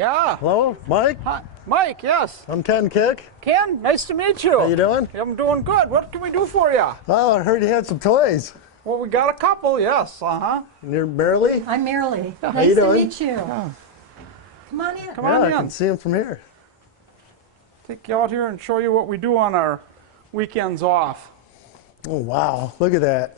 Yeah. Hello, Mike? Hi. Mike, yes. I'm Ken Kick. Ken, nice to meet you. How you doing? I'm doing good. What can we do for you? Oh, I heard you had some toys. Well, we got a couple, yes. Uh-huh. And you're Marilee? I'm Marilee. Yeah. Nice you to doing? meet you. Yeah. Come on in. Come Yeah, on I in. can see them from here. Take you out here and show you what we do on our weekends off. Oh, wow. Look at that.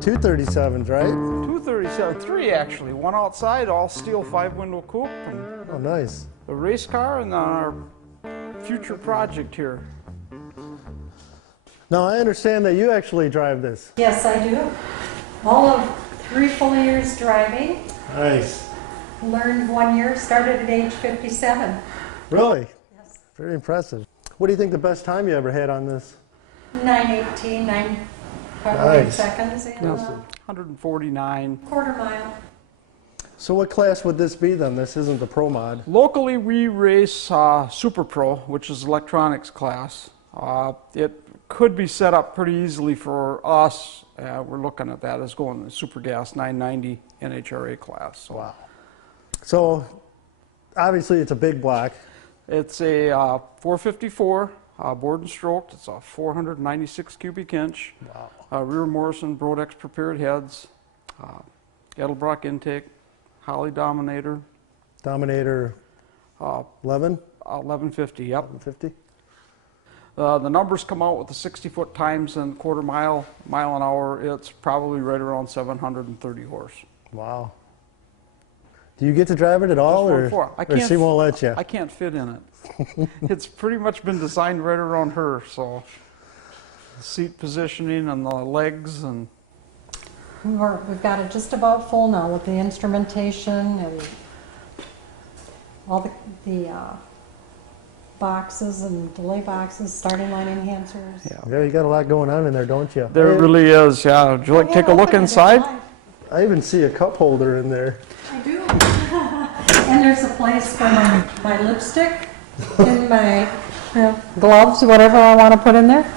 Two 37s, right? 237, three actually. One outside, all steel 5-window coupe, and Oh, nice. the race car, and then our future project here. Now, I understand that you actually drive this. Yes, I do. All of 3 full years driving. Nice. Learned 1 year, started at age 57. Really? Yes. Very impressive. What do you think the best time you ever had on this? 9:18, 9 Nice. seconds, and Yes. 149. quarter mile. So what class would this be then? This isn't the Pro Mod. Locally, we race Super Pro, which is electronics class. It could be set up pretty easily for us. We're looking at that as going to Super Gas 990 NHRA class. So Wow. So obviously it's a big block. it's a 454 board and stroked. It's a 496 cubic inch. Wow. Rear Morrison Brodex prepared heads, Edelbrock intake, Holly Dominator, Dominator 11, 1150. Yep. 50. The numbers come out with the 60-foot times and quarter mile an hour. It's probably right around 730 horse. Wow. Do you get to drive it at all, Just 1.4. or she won't let you? I can't fit in it. It's pretty much been designed right around her, so seat positioning and the legs and We've got it just about full now with the instrumentation and all the boxes and delay boxes, starting line enhancers. Yeah, you got a lot going on in there, don't you? there really is. Yeah. Would you like to take a look inside? I even see a cup holder in there. I do. And there's a place for my lipstick and my gloves, whatever I want to put in there.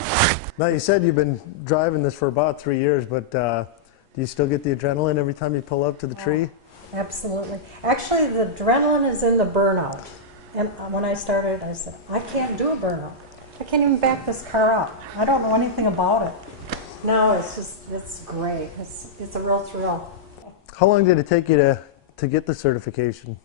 Now, you said you've been driving this for about 3 years, but do you still get the adrenaline every time you pull up to the tree? Absolutely. Actually, the adrenaline is in the burnout. And when I started, I said, I can't do a burnout. I can't even back this car up. I don't know anything about it. Now it's great. It's a real thrill. How long did it take you to get the certification?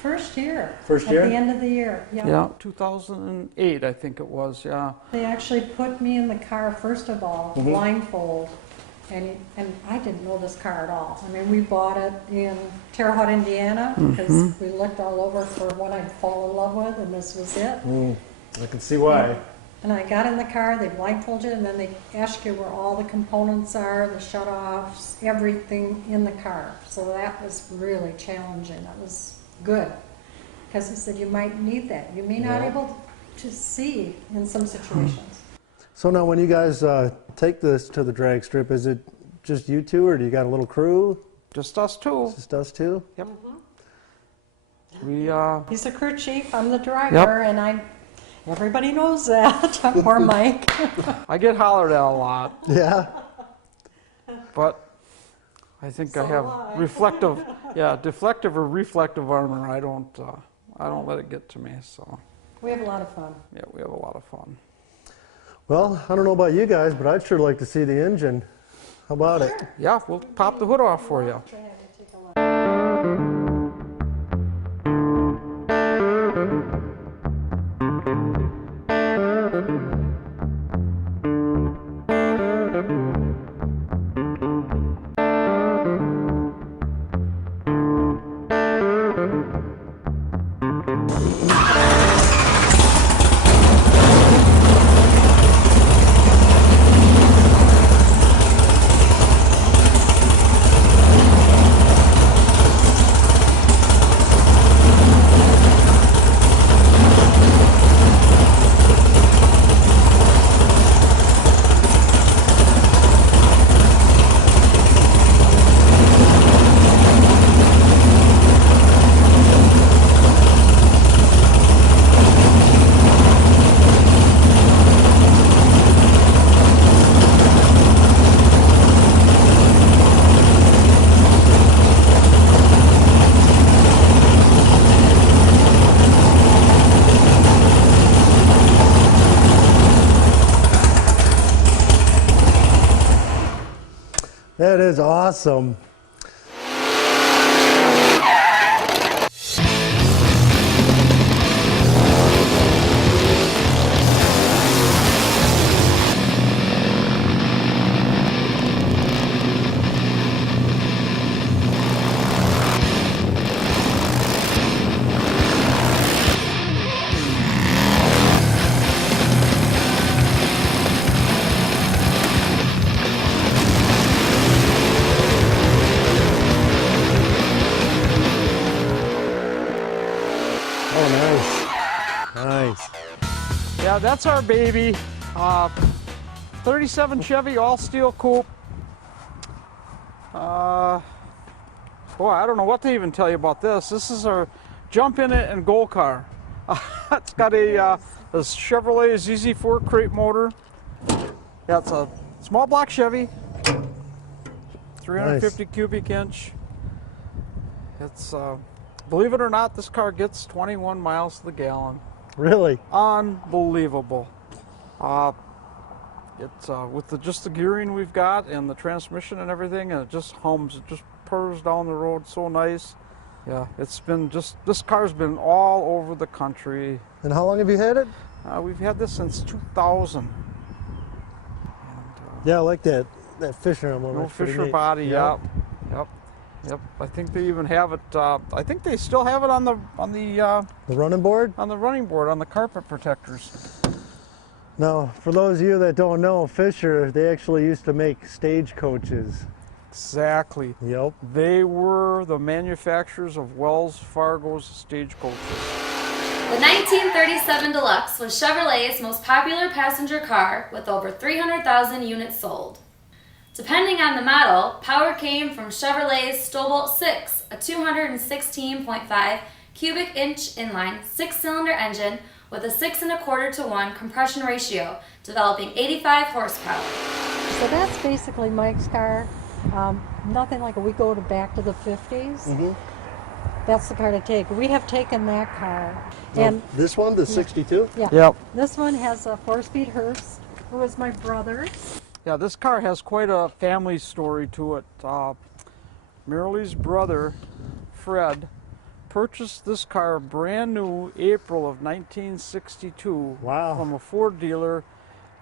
First year. First year? At the end of the year. Yeah, 2008, I think it was. Yeah. They actually put me in the car, first of all, blindfold, and I didn't know this car at all. I mean, we bought it in Terre Haute, Indiana, because we looked all over for what I'd fall in love with, and this was it. I can see why. And I got in the car, they blindfold you, and then they ask you where all the components are, the shutoffs, everything in the car. So that was really challenging. That was good, because they said you might need that. You may not be able to see in some situations. So now when you guys take this to the drag strip, is it just you two, or do you got a little crew? Just us two. Just us two? Yep. We He's the crew chief, I'm the driver, and everybody knows that. Poor Mike. I get hollered at a lot, Yeah. but I think I So have do I. deflective or reflective armor. I don't let it get to me. So We have a lot of fun. yeah, we have a lot of fun. Well, I don't know about you guys, but I'd sure like to see the engine. How about it? Yeah, we'll pop the hood off for you. Try to have you take a look. That is awesome. Oh, nice. Nice. Yeah, that's our baby. 37 Chevy all-steel coupe. Boy, I don't know what to even tell you about this. This is our jump in it and go car. It's got a Chevrolet ZZ4 crate motor. Yeah, it's a small block Chevy. 350 cubic inch. It's, believe it or not, this car gets 21 miles to the gallon. Really? Unbelievable. It's with just the gearing we've got and the transmission and everything, and it just hums. It just purrs down the road so nice. Yeah, it's been just, this car's been all over the country. And how long have you had it? We've had this since 2000. And, Yeah, I like that Fisher emblem. no That's pretty Fisher neat. body. Yeah. Yep. I think they even have it. I think they still have it on the The running board? running board on the carpet protectors. Now, for those of you that don't know, Fisher, they actually used to make stagecoaches. Exactly. Yep. They were the manufacturers of Wells Fargo's stagecoaches. The 1937 Deluxe was Chevrolet's most popular passenger car with over 300,000 units sold. Depending on the model, power came from Chevrolet's Stobart 6, a 216.5 cubic inch inline 6-cylinder engine with a 6 1/4 to 1 compression ratio, developing 85 horsepower. So that's basically Mike's car. Nothing like we go back to the 50s. That's the car to take. We have taken that car. And This one, the 62? yeah, Yep. this one has a 4-speed hearse, who was my brother's. Yeah, this car has quite a family story to it. Marilee's brother, Fred, purchased this car brand new April of 1962 Wow. from a Ford dealer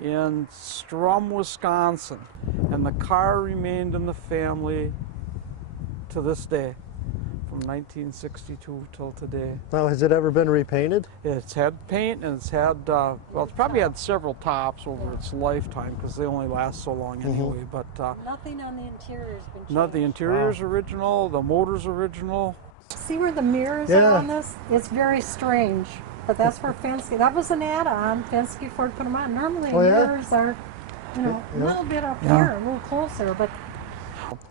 in Strum, Wisconsin. And the car remained in the family to this day, from 1962 till today. Now, has it ever been repainted? It's had paint and it's had, well, it's probably had several tops over its lifetime because they only last so long anyway. But Nothing on the interior has been changed. not the interior's original, the motor's original. See where the mirrors Yeah. are on this? It's very strange. But that's where Fenske, that was an add-on. Fenske Ford put them on. Normally Oh, yeah? mirrors are, a little bit up here, a little closer, but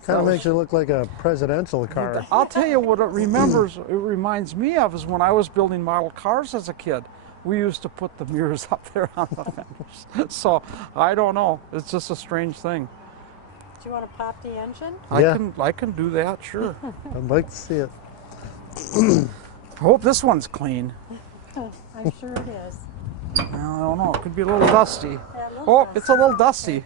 Kind of makes it look like a presidential car. I'll tell you what it reminds me of is when I was building model cars as a kid. We used to put the mirrors up there on the fenders. So I don't know. It's just a strange thing. do you want to pop the engine? Yeah. I can do that, sure. I'd like to see it. I hope this one's clean. I'm sure it is. Well, I don't know. It could be a little dusty. Yeah, a little Oh, dusty. it's a little dusty.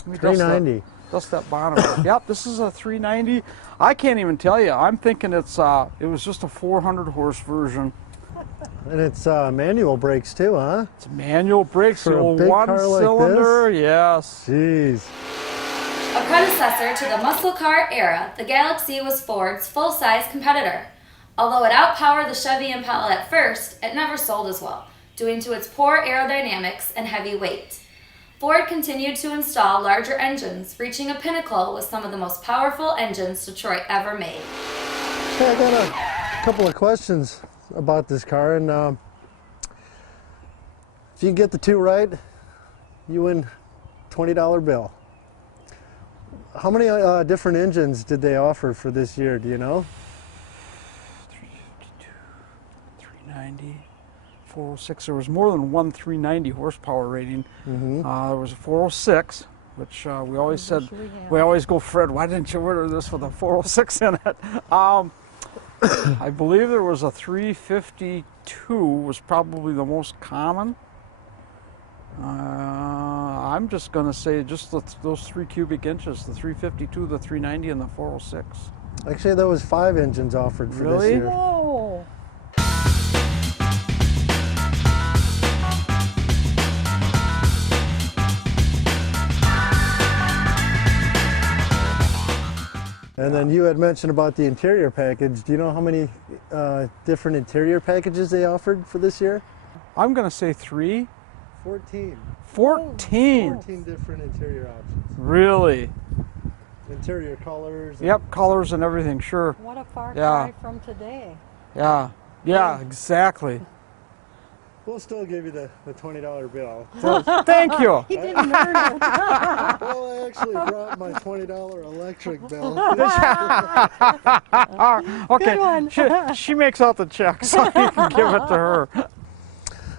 Let me dust that. 390. Dust that bonnet. Yep, this is a 390. I can't even tell you. I'm thinking it was just a 400 horse version. And it's manual brakes too, huh? It's manual brakes, For the a old big one car like cylinder. Yes. Jeez. A predecessor to the muscle car era, the Galaxie was Ford's full-size competitor. Although it outpowered the Chevy Impala at first, it never sold as well, due to its poor aerodynamics and heavy weight. Ford continued to install larger engines, reaching a pinnacle with some of the most powerful engines Detroit ever made. Okay, I got a couple of questions about this car, and if you get the two right, you win $20 bill. How many different engines did they offer for this year? Do you know? 390, 406. There was more than one 390 horsepower rating. There was a 406, which we always said, we always go, Fred, why didn't you order this with a 406 in it? I believe there was a 352 was probably the most common. I'm just going to say just those 3 cubic inches, the 352, the 390, and the 406. Actually, there was 5 engines offered for this Really? year. Whoa. And then you had mentioned about the interior package. Do you know how many different interior packages they offered for this year? I'm going to say 3. 14. 14. 14 different interior options. Really? Interior colors. and- Yep, colors and everything, sure. What a far Yeah. cry from today. Yeah. Yeah, exactly. We'll still give you the $20 bill. Thank you. He didn't earn it. Well, I actually brought my $20 electric bill. Okay. Good one. She makes out the check, so you can give it to her.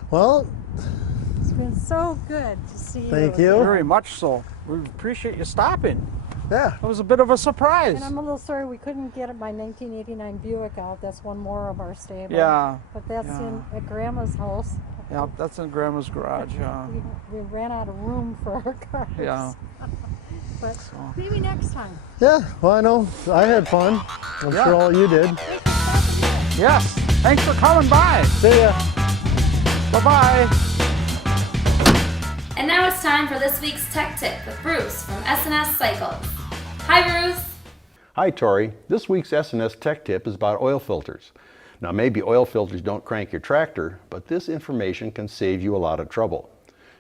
Well, It's been so good to see you. Thank you. Very much so. We appreciate you stopping. yeah. That was a bit of a surprise. And I'm a little sorry we couldn't get my 1989 Buick out. That's one more of our stable. Yeah. But that's Yeah. at Grandma's house. Yeah, that's in Grandma's garage. Yeah. We ran out of room for our cars. Yeah. But maybe next time. Yeah, well, I know I had fun. I'm Yeah. sure all you did. Yes. Thanks for coming by. See ya. Bye-bye. And now it's time for this week's Tech Tip with Bruce from S&S Cycles. Hi, Bruce. Hi Tori, this week's S&S Tech Tip is about oil filters. Now maybe oil filters don't crank your tractor, but this information can save you a lot of trouble.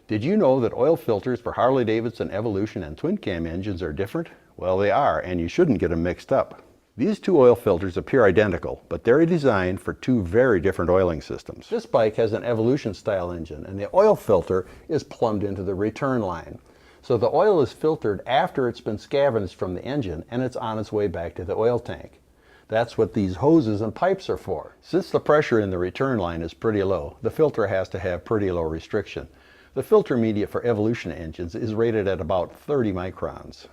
Did you know that oil filters for Harley-Davidson Evolution and twin cam engines are different? Well, they are, and you shouldn't get them mixed up. These two oil filters appear identical, but they're designed for two very different oiling systems. This bike has an Evolution style engine, and the oil filter is plumbed into the return line. So the oil is filtered after it's been scavenged from the engine and it's on its way back to the oil tank. That's what these hoses and pipes are for. Since the pressure in the return line is pretty low, the filter has to have pretty low restriction. The filter media for Evolution engines is rated at about 30 microns.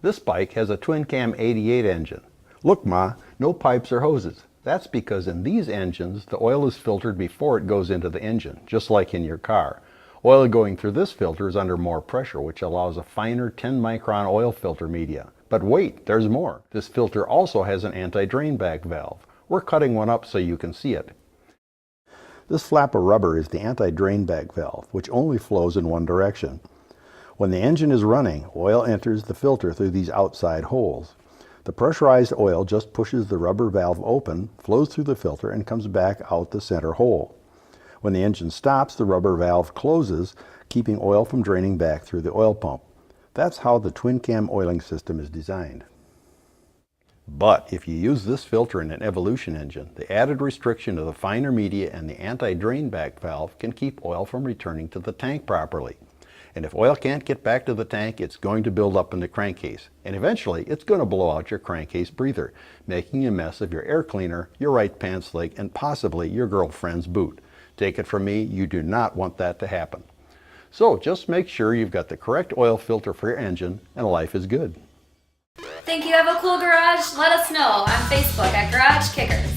This bike has a twin cam 88 engine. Look Ma, no pipes or hoses. That's because in these engines the oil is filtered before it goes into the engine, just like in your car. Oil going through this filter is under more pressure, which allows a finer 10 micron oil filter media. But wait, there's more. This filter also has an anti-drain bag valve. We're cutting one up so you can see it. This flap of rubber is the anti-drain bag valve, which only flows in one direction. When the engine is running, oil enters the filter through these outside holes. The pressurized oil just pushes the rubber valve open, flows through the filter, and comes back out the center hole. When the engine stops, the rubber valve closes, keeping oil from draining back through the oil pump. That's how the twin cam oiling system is designed. But if you use this filter in an Evolution engine, the added restriction of the finer media and the anti-drain back valve can keep oil from returning to the tank properly. And if oil can't get back to the tank, it's going to build up in the crankcase. And eventually, it's going to blow out your crankcase breather, making a mess of your air cleaner, your right pants leg, and possibly your girlfriend's boot. Take it from me, you do not want that to happen. So just make sure you've got the correct oil filter for your engine and life is good. Think you have a cool garage? Let us know on Facebook at Garage Kickers.